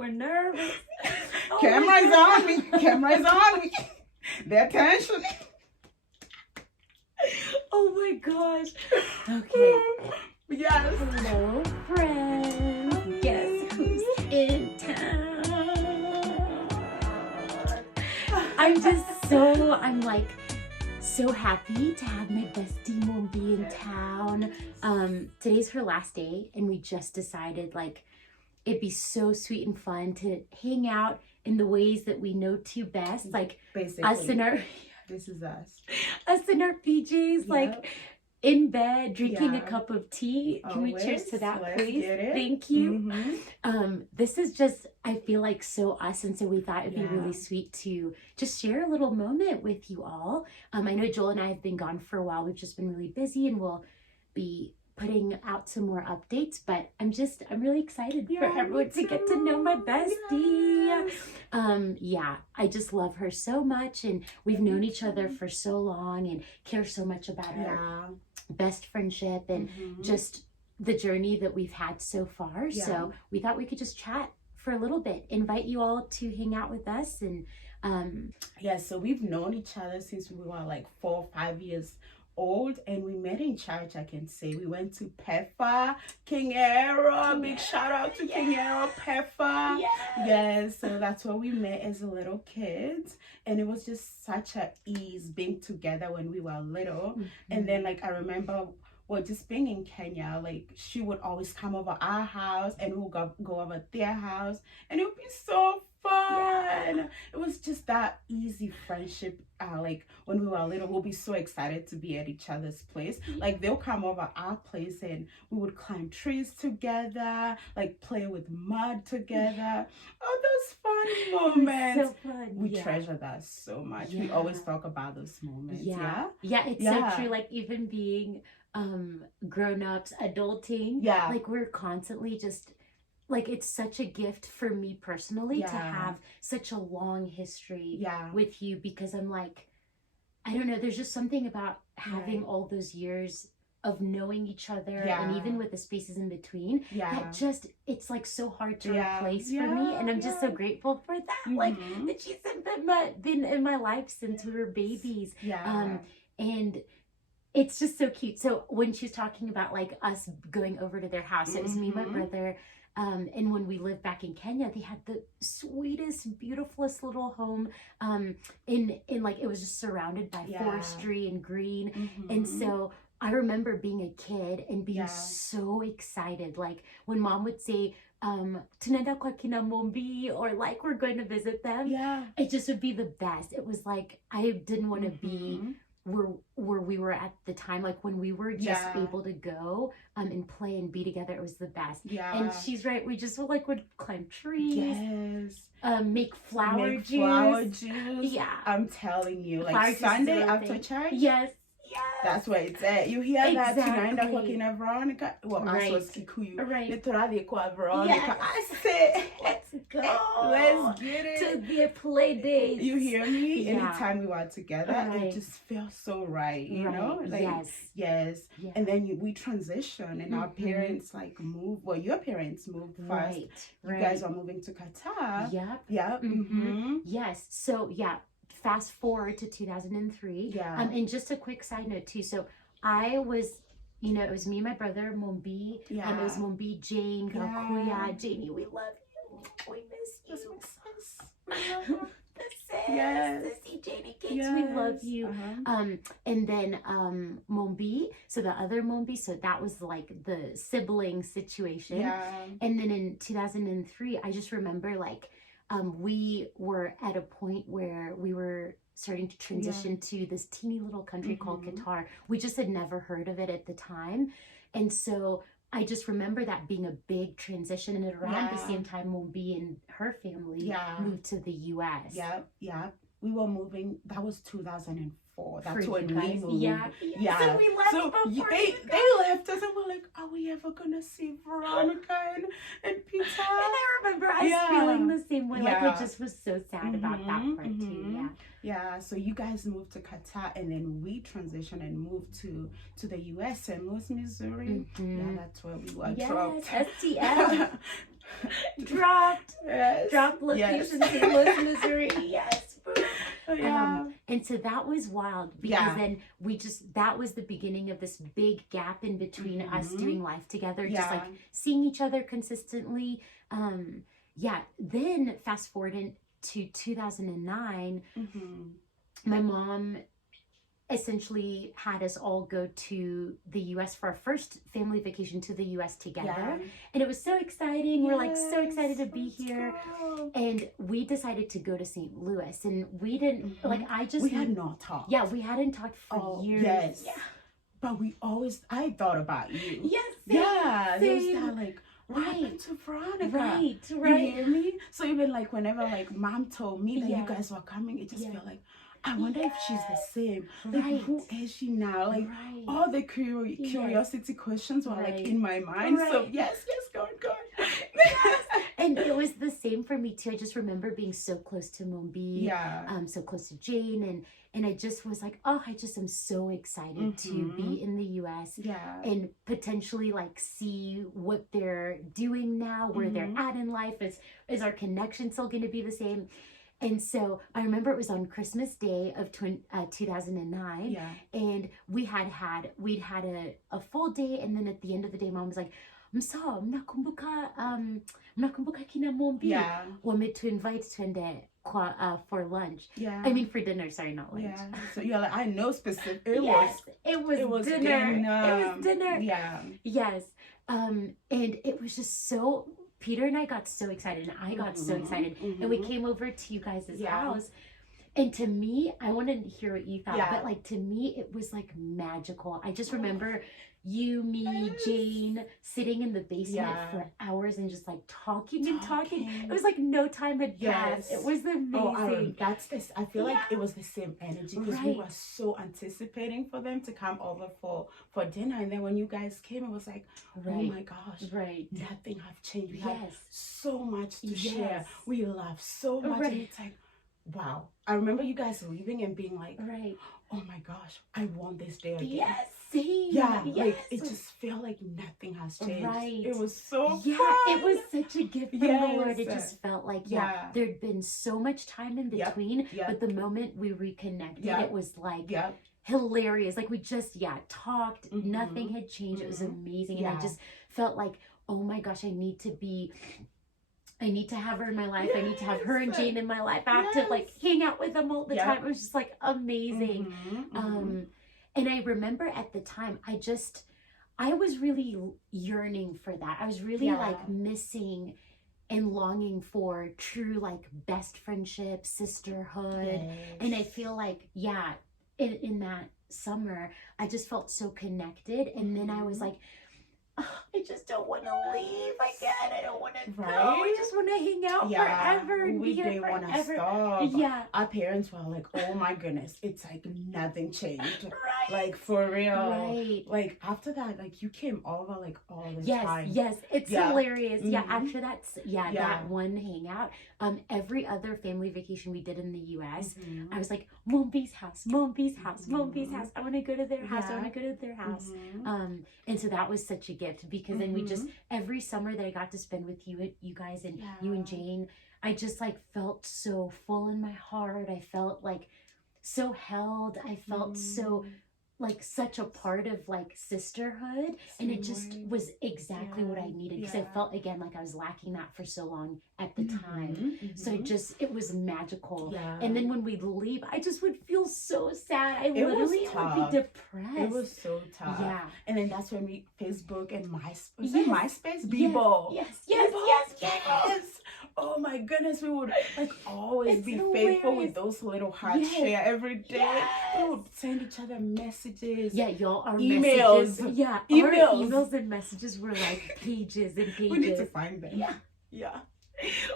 We're nervous. Oh Camera's on me. Camera's on me. The attention. Oh my gosh. Okay. Yes. Hello, friends. Guess who's in town? I'm like so happy to have my bestie Mombi in town. Today's her last day, and we just decided like it'd be so sweet and fun to hang out in the ways that we know to best, like basically us in our this is us in our PJs, like in bed drinking a cup of tea. Can we cheers to that, please? Thank you. This is just, I feel like, so us, and so we thought it'd be really sweet to just share a little moment with you all. I know Joel and I have been gone for a while. We've just been really busy, and we'll be putting out some more updates, but I'm really excited for everyone to get to know my bestie. I just love her so much, and we've known each other for so long and care so much about our best friendship and just the journey that we've had so far. So we thought we could just chat for a little bit, invite you all to hang out with us. And so we've known each other since we were like 4 or 5 years old, and we met in church. I can say we went to PEFA, King Era. Big shout out to King Era, PEFA. So that's where we met as little kids, and it was just such a ease being together when we were little. And then like I remember, well, just being in Kenya, like she would always come over our house, and we'll go over their house, and it would be so fun. It was just that easy friendship. Like when we were little, we'll be so excited to be at each other's place. Like they'll come over our place, and we would climb trees together, like play with mud together. Oh, those fun moments. So fun. We treasure that so much. We always talk about those moments. It's so true. Like even being grown-ups, adulting, like we're constantly just like, it's such a gift for me personally to have such a long history with you, because I'm like, I don't know, there's just something about having all those years of knowing each other, and even with the spaces in between, that just, it's like so hard to replace for me, and I'm just so grateful for that, like that she's been in my life since we were babies. And it's just so cute. So when she's talking about like us going over to their house, it was me, my brother, and when we lived back in Kenya, they had the sweetest, beautifulest little home, in like, it was just surrounded by forestry and green. And so I remember being a kid and being so excited, like when mom would say, "Tunaenda kwa kina Mombi," or like, we're going to visit them. It just would be the best. It was like, I didn't want to be where we were at the time, like when we were just able to go and play and be together. It was the best. And she's right, we just would climb trees, make flower juice. I'm telling you, like Sunday after church, that's where it's at. You hear that tunaenda kwa kina Veronica. Well, I was Kikuyu. Nituradhi kwa Veronica. I said, let's go. Let's get it. To their play dates. You hear me? Anytime we were together, it just feels so right. You know? Like, And then we transition, and our parents like move. Well, your parents moved first. You guys are moving to Qatar. Yes. So fast forward to 2003. And just a quick side note too. So I was, it was me and my brother, Mombi. It was Mombi, Jane, Gakuya. Janie, we love you. We miss you. The Sissy, Janie Cakes, we love you. And then Mombi, so the other Mombi, so that was like the sibling situation. And then in 2003, I just remember like, we were at a point where we were starting to transition to this teeny little country called Qatar. We just had never heard of it at the time. And so I just remember that being a big transition. And at around the same time, Mombi and her family moved to the U.S. We were moving, that was 2004. That's when we moved. So we left before they left us, and we're like, are we ever gonna see Veronica and Peter? And I remember us feeling the same way. Like, I just was so sad about that part too. So you guys moved to Qatar, and then we transitioned and moved to the U.S. St. Louis, Missouri. That's where we were dropped. STL. dropped location, St. Louis, Missouri. Yes. And so that was wild because then that was the beginning of this big gap in between us doing life together, just like seeing each other consistently. Then fast forward into 2009, my mom essentially had us all go to the US for our first family vacation to the US together. And it was so exciting. We're like so excited to be here. Cool. And we decided to go to St. Louis, and we didn't we had not talked. Yeah, we hadn't talked for years. Yes. Yeah. But I thought about you. Yes. Same, there's that like, what happened to Veronica? Right. You hear me? So even like whenever like mom told me that you guys were coming, it just felt like, I wonder if she's the same. Like, who is she now? Like, all the curiosity questions were like in my mind. So yes, go on. And it was the same for me too. I just remember being so close to Mombi, so close to Jane, and I just was like, I just am so excited to be in the US and potentially like see what they're doing now, where they're at in life. Is our connection still going to be the same? And so I remember it was on Christmas Day of 2009, and we'd had a full day, and then at the end of the day, Mom was like, I'm nakumbuka kina Mombi. Wame to invite twende for lunch. I mean for dinner, sorry, not lunch. So you're like, I know specific. It was dinner. It was dinner. Yes. And it was just so, Peter and I got so excited, and I got so excited, and we came over to you guys' house. And to me, I wanted to hear what you thought, but like to me, it was like magical. I just remember you, me, Jane, sitting in the basement for hours and just like talking. It was like no time had passed. It was amazing. I feel like it was the same energy because we were so anticipating for them to come over for dinner, and then when you guys came, it was like, oh my gosh, nothing have changed. We have so much to share. We laugh so much, and it's like, wow. I remember you guys leaving and being like, oh my gosh, I want this day again. Yes, same. Yeah, like it just felt like nothing has changed. It was so fun. It was such a gift from the Lord. It just felt like, there'd been so much time in between, but the moment we reconnected, it was like hilarious. Like we just, talked, nothing had changed. It was amazing. And I just felt like, oh my gosh, I need to have her in my life. I need to have her and Jane in my life. I have to like hang out with them all the time. It was just like amazing. And I remember at the time, I was really yearning for that. I was really like missing and longing for true like best friendship, sisterhood. And I feel like, in that summer, I just felt so connected. And then I was like, I just don't want to leave again. I don't want to go. I just want to hang out forever and be here forever. Want to stop. Our parents were like, oh my goodness, it's like nothing changed. Like for real. Like after that, like you came over like all the time. Yes, it's hilarious. After that one hangout, every other family vacation we did in the US, I was like, Mombi's house. I want to go to their house. I want to go to their house. And so that was such a gift because then we just, every summer that I got to spend with you guys and you and Jane, I just like felt so full in my heart. I felt like so held. I felt so like such a part of like sisterhood, and it just was exactly what I needed because I felt again like I was lacking that for so long at the time. So it was magical. And then when we'd leave, I just would feel so sad. I literally would be depressed. It was so tough. And then that's when we Facebook and MySpace Bebo. Yes. Oh my goodness, we would like always be faithful with those little hearts share every day. We would send each other messages. Y'all, our emails. Messages, our emails and messages were like pages and pages. We need to find them.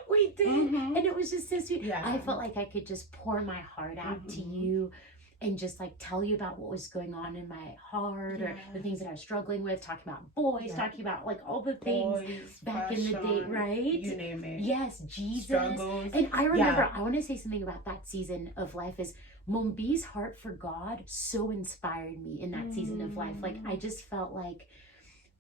We did. And it was just so sweet. I felt like I could just pour my heart out to you and just like tell you about what was going on in my heart or the things that I was struggling with, talking about boys, talking about like all the things back in the day, right? You name it. Yes, Jesus. Struggles. And I remember, I want to say something about that season of life is Mombi's heart for God so inspired me in that season of life. Like I just felt like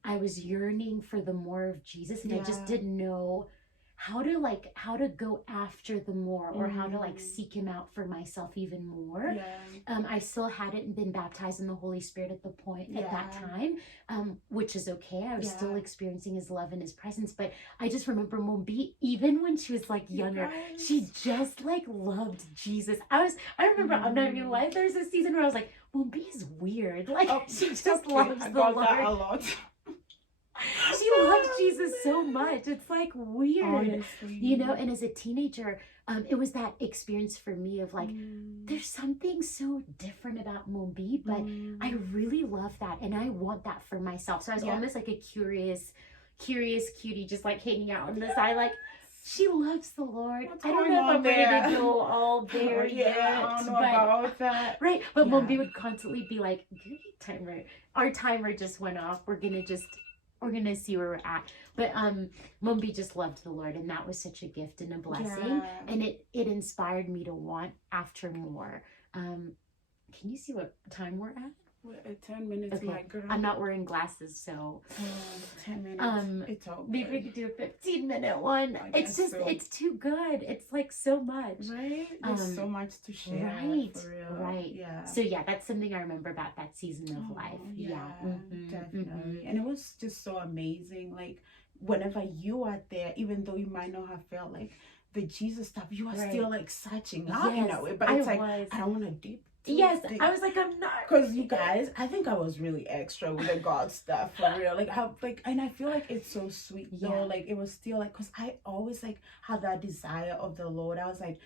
I was yearning for the more of Jesus, and I just didn't know how to go after the more, or how to seek him out for myself even more. I still hadn't been baptized in the Holy Spirit at that time, which is okay. I was still experiencing his love and his presence, but I just remember Mombi, even when she was like younger, she just like loved Jesus. I remember, I'm not gonna lie, there's a season where I was like, Mombi is weird, like she just loves the Lord that a lot. She loved Jesus so much. It's like weird. Honestly. You know, and as a teenager, it was that experience for me of like, there's something so different about Mombi, but I really love that, and I want that for myself. So I was almost like a curious cutie, just like hanging out on the side, like, she loves the Lord. I don't know if I'm ready to go all there yet. I don't know about that. Right, but Mombi would constantly be like, timer. Our timer just went off. We're gonna see where we're at. But Mombi just loved the Lord, and that was such a gift and a blessing. And it inspired me to want after more. Can you see what time we're at? We're at 10 minutes, okay. My girl. I'm not wearing glasses, so 10 minutes. It's all good. Maybe we could do a 15-minute one. It's just it's too good. It's like so much. Right? There's so much to share. Right. For real. Right. Yeah. So that's something I remember about that season of life. Yeah. Definitely. And it was just so amazing. Like, whenever you are there, even though you might not have felt like the Jesus stuff, you are still like searching out in a way. But it's I don't want to deep. I was like, I'm not. Because you guys, I think I was really extra with the God stuff for real. And I feel like it's so sweet though. Like, it was still like, because I always like had that desire of the Lord. I was like,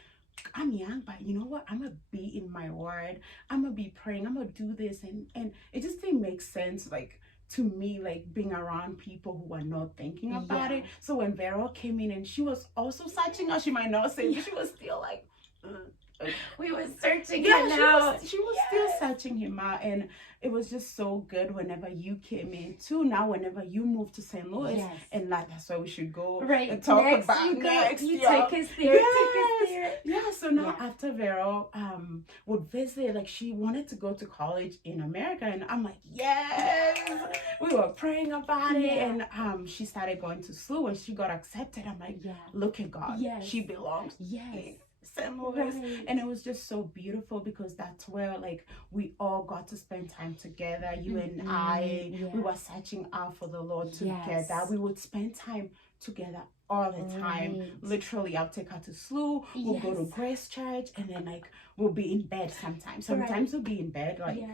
I'm young, but you know what? I'm gonna be in my word. I'm gonna be praying. I'm gonna do this, and it just didn't make sense. Like, to me, like being around people who are not thinking about it. So when Vero came in and she was also searching out, she might not say, but she was still like. We were searching him out. She was still searching him out, and it was just so good whenever you came in too. Now whenever you move to St. Louis, and that's where we should go and talk about next. You take us there. Yeah, so now after Vero would visit, like, she wanted to go to college in America, and I'm like, yes. We were praying about it, and she started going to SLU, and she got accepted. I'm like, look at God. She belongs. St. Louis. And it was just so beautiful, because that's where like we all got to spend time together. You and I, we were searching out for the Lord together. We would spend time together all the time. Literally, I'll take her to SLU, we'll go to Grace Church, and then like we'll be in bed sometimes we'll be in bed like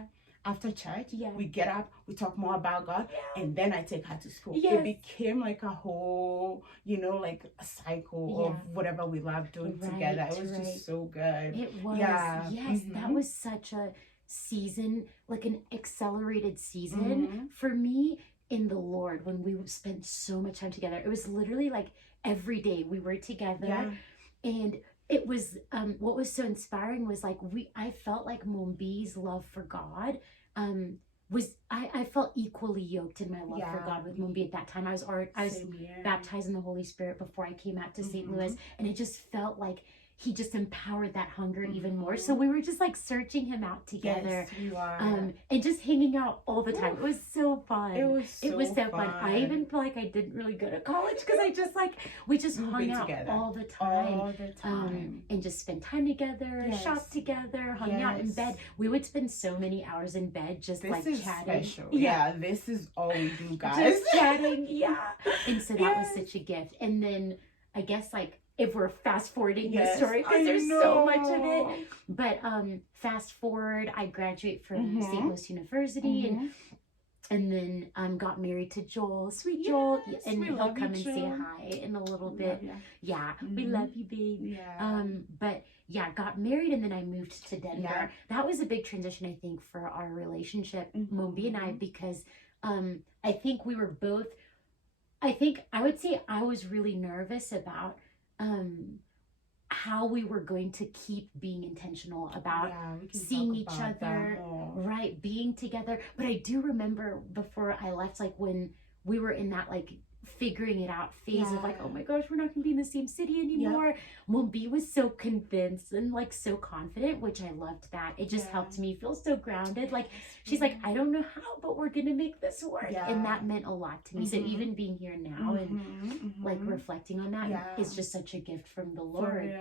after church, we get up, we talk more about God, and then I take her to school. It became like a whole, like a cycle of whatever we love doing together. It was just so good. It was. Yes, that was such a season, like an accelerated season for me in the Lord, when we spent so much time together. It was literally like every day we were together. And it was what was so inspiring was like I felt like Mombi's love for God was I felt equally yoked in my love for God with Mombi at that time. I was baptized in the Holy Spirit before I came out to St. Louis, and it just felt like he just empowered that hunger even more. So we were just like searching him out together, and just hanging out all the time. It was so fun. It was so fun. I even feel like I didn't really go to college, because I just we just hung out together all the time, and just spent time together, shop together, hung out in bed. We would spend so many hours in bed just chatting. Special. This is all we do, guys. Just chatting, and so that was such a gift. And then I guess if we're fast forwarding the story, because there's so much of it, but fast forward, I graduate from St. Louis University, and then got married to Joel, sweet Joel, and he'll come and say hi in a little bit. We love you, babe. But got married, and then I moved to Denver. That was a big transition, I think, for our relationship, Mombi and I, because I think we were both, I would say I was really nervous about how we were going to keep being intentional about seeing each other, being together. But I do remember before I left, when we were in that figuring it out phase of like, oh my gosh, we're not gonna be in the same city anymore. Mombi was so convinced and like so confident, which I loved that. It just helped me feel so grounded. Like she's like, I don't know how, but we're gonna make this work. And that meant a lot to me. So even being here now and like reflecting on that is just such a gift from the Lord.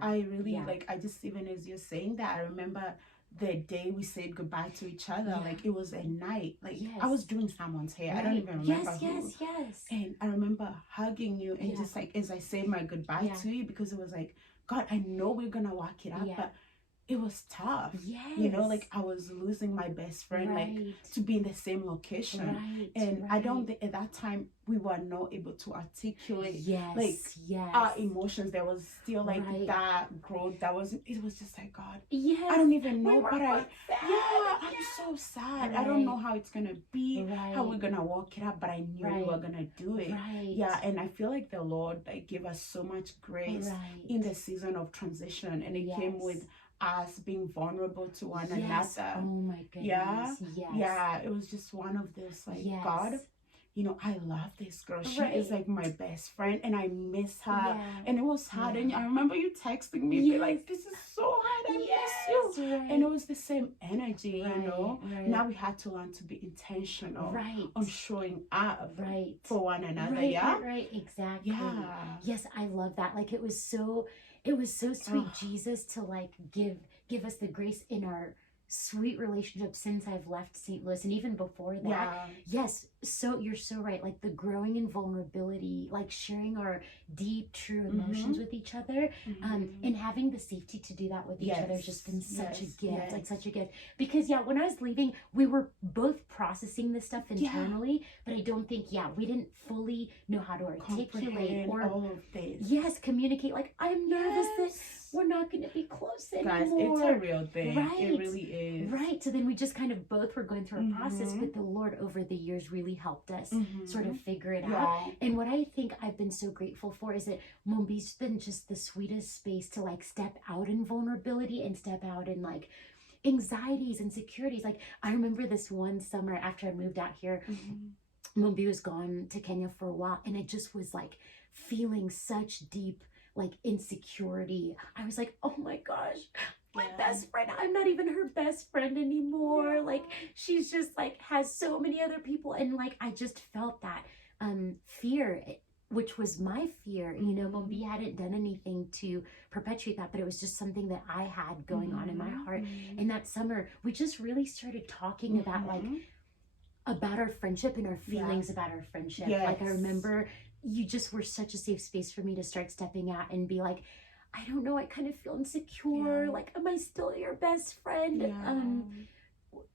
I really like, I just, even as you're saying that, I remember the day we said goodbye to each other, like it was a night, like I was doing someone's hair, I don't even remember who. And I remember hugging you and just like as I said my goodbye to you, because it was like, God, I know we're gonna work it out, but it was tough. You know, like I was losing my best friend, like to be in the same location. And I don't think at that time we were not able to articulate like our emotions. There was still like that growth that wasn't, it was just like, God, I don't even know, but I'm so sad. I don't know how it's gonna be, how we're gonna walk it out, but I knew we were gonna do it. And I feel like the Lord like gave us so much grace in the season of transition, and it came with us being vulnerable to one another. Oh my goodness. It was just one of those like, God, you know, I love this girl. She is like my best friend and I miss her. And it was hard. And I remember you texting me, be like, this is so hard, I miss you. And it was the same energy, you know. Now we had to learn to be intentional on showing up for one another. Exactly. Yes, I love that. Like it was so sweet, Jesus, to like give us the grace in our sweet relationship since I've left St. Louis, and even before that. Yes, so you're so right. Like the growing in vulnerability, like sharing our deep, true emotions with each other, and having the safety to do that with each other has just been such a gift, like such a gift. Because when I was leaving, we were both processing this stuff internally, but I don't think, we didn't fully know how to articulate or all of this. Communicate. Like I'm nervous that we're not going to be close anymore. Guys, it's a real thing. It really is. So then we just kind of both were going through a process, but the Lord over the years really helped us sort of figure it out. And what I think I've been so grateful for is that Mombi's been just the sweetest space to like step out in vulnerability and step out in like anxieties and insecurities. Like I remember this one summer after I moved out here, Mombi was gone to Kenya for a while, and I just was like feeling such deep like insecurity. I was like, oh my gosh, my best friend, I'm not even her best friend anymore. Like she's just like has so many other people, and like I just felt that fear, which was my fear. You know, Mombi hadn't done anything to perpetuate that, but it was just something that I had going on in my heart. And that summer we just really started talking about like about our friendship and our feelings about our friendship. Like I remember you just were such a safe space for me to start stepping out and be like, I don't know, I kind of feel insecure. Like, am I still your best friend?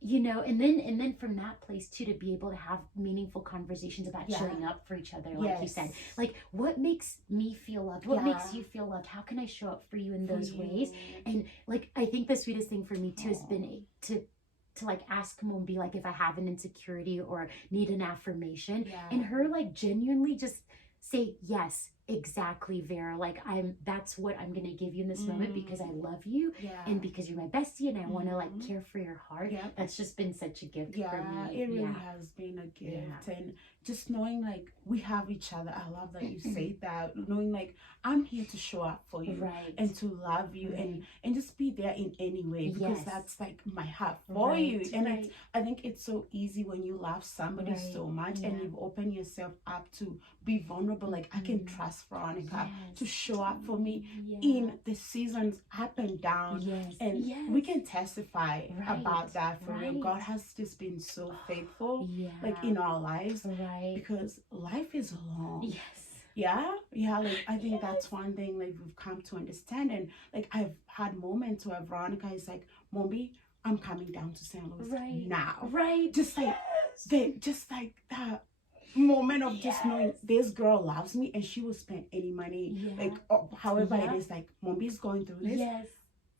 You know, and then from that place too, to be able to have meaningful conversations about showing up for each other, like you said, like what makes me feel loved, what makes you feel loved, how can I show up for you in those ways? And like I think the sweetest thing for me too has been to like ask Mombi like if I have an insecurity or need an affirmation, and her like genuinely just say, yes, exactly, Vera, like that's what I'm gonna give you in this moment, because I love you and because you're my bestie and I want to like care for your heart. That's just been such a gift for me. It really has been a gift. And just knowing like we have each other, I love that you say that, knowing like I'm here to show up for you and to love you and just be there in any way, because that's like my heart for you. And I think it's so easy when you love somebody so much and you've opened yourself up to be vulnerable. Like I can trust Veronica to show up for me in the seasons up and down, and we can testify about that for real. God has just been so faithful like in our lives, because life is long. Like I think that's one thing like we've come to understand. And like I've had moments where Veronica is like, Mombi, I'm coming down to St. Louis now. Just like just like that moment of just knowing this girl loves me and she will spend any money like however it is, like Mombi's going through this,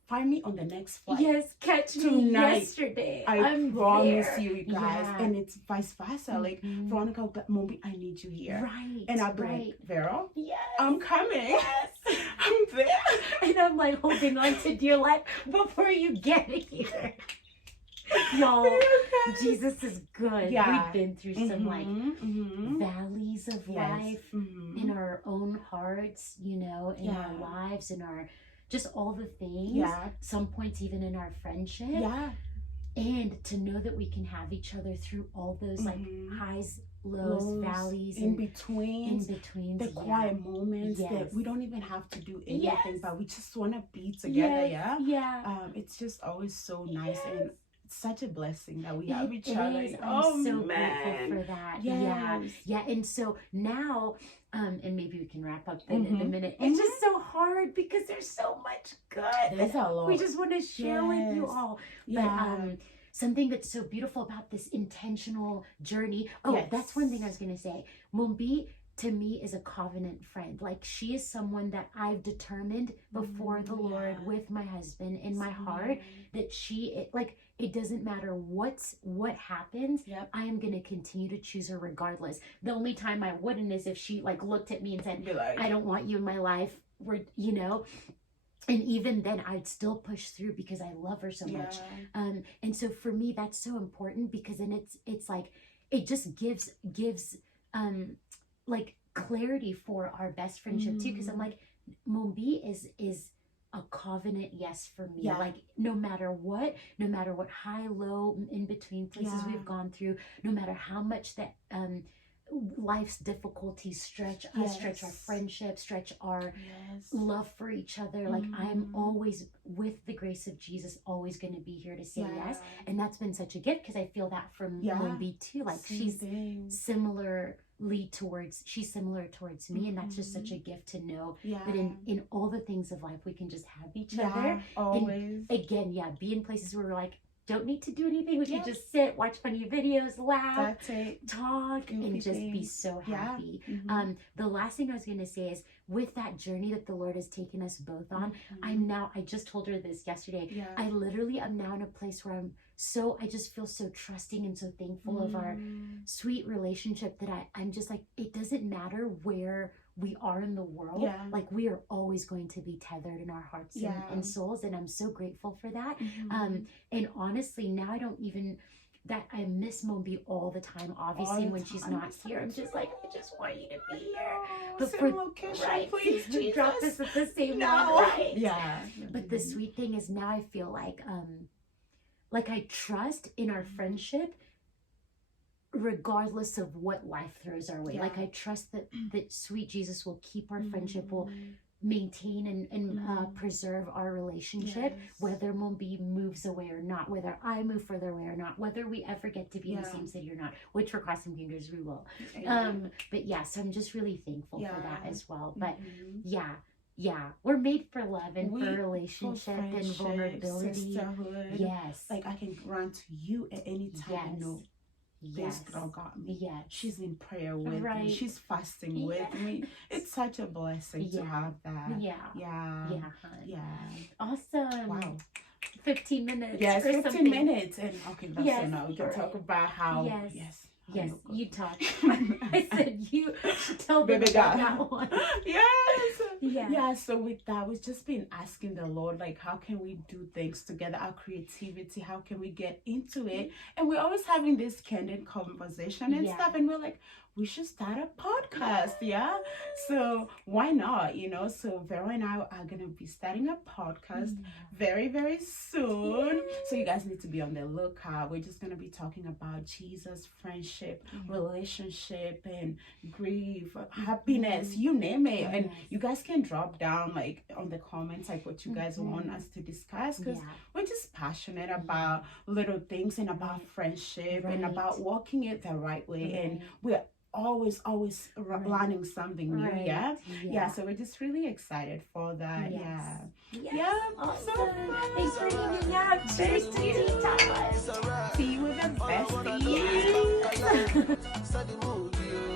find me on the next flight, catch tonight. Me yesterday. I promise you guys. And it's vice versa. Like Veronica will be like, Mombi, I need you here, and I'll be like, Vera, I'm coming. I'm there. And I'm like holding on to dear life before you get here. Y'all, Jesus is good. We've been through some like valleys of life in our own hearts, you know, in our lives, in our just all the things. Some points even in our friendship. And to know that we can have each other through all those like highs, lows, valleys, in between the quiet moments that we don't even have to do anything, but we just want to be together. It's just always so nice and such a blessing that we have each other. I'm so grateful for that. And so now and maybe we can wrap up in a minute. It's just so hard because there's so much good. There's a lot. We just want to share with you all. But something that's so beautiful about this intentional journey. That's one thing I was going to say. Mombi, to me, is a covenant friend. Like, she is someone that I've determined before the Lord with my husband in my heart that it doesn't matter what happens. I am going to continue to choose her regardless. The only time I wouldn't is if she like looked at me and said, I don't want you in my life. You know, and even then I'd still push through because I love her so much. And so for me, that's so important because then it's like, it just gives like clarity for our best friendship too. Cause I'm like, Mombi is a covenant yes for me. Like no matter what high, low, in between places we've gone through, no matter how much that life's difficulties stretch us, stretch our friendship, stretch our love for each other. Like I'm always, with the grace of Jesus, always going to be here to say yes. And that's been such a gift because I feel that from Mombi too. Like she's similar towards me, and that's just such a gift to know that in all the things of life we can just have each other always. And again, be in places where we're like, don't need to do anything. We can just sit, watch funny videos, laugh, talk, and just be so happy. The last thing I was going to say is, with that journey that the Lord has taken us both on, I just told her this yesterday. I literally am now in a place where I just feel so trusting and so thankful of our sweet relationship that I'm just like, it doesn't matter where we are in the world. Like we are always going to be tethered in our hearts and souls. And I'm so grateful for that. And honestly, now I miss Mombi all the time. Obviously, when she's not here, I'm just like, I just want you to be here. But for location, please, to drop us at the same one, right? But the sweet thing is now I feel like I trust in our friendship regardless of what life throws our way. Like I trust that sweet Jesus will keep our friendship, will maintain and preserve our relationship, whether Mombi moves away or not, whether I move further away or not, whether we ever get to be in the same city or not, which we're crossing fingers we will. But so I'm just really thankful for that as well. But we're made for love and for relationship and vulnerability. Sisterhood. Like I can run to you at any time. I know this girl got me. She's in prayer with me. She's fasting with me. It's such a blessing to have that. Awesome. Wow. 15 minutes. 15 minutes. And okay, that's enough. We can talk about how. Yes, you talk. I said you tell them about that one. So with that, we've just been asking the Lord, like, how can we do things together? Our creativity, how can we get into it? And we're always having this candid conversation and stuff. And we're like, we should start a podcast, So why not, So Vero and I are going to be starting a podcast very, very soon. So you guys need to be on the lookout. We're just going to be talking about Jesus, friendship, relationship, and grief, happiness, you name it. And you guys can drop down, like, on the comments, like, what you guys want us to discuss, because we're just passionate about little things and about friendship and about walking it the right way. And we're always learning something new. So we're just really excited for that. Awesome. So thanks for hanging out. Cheers to tea time. See you with the besties.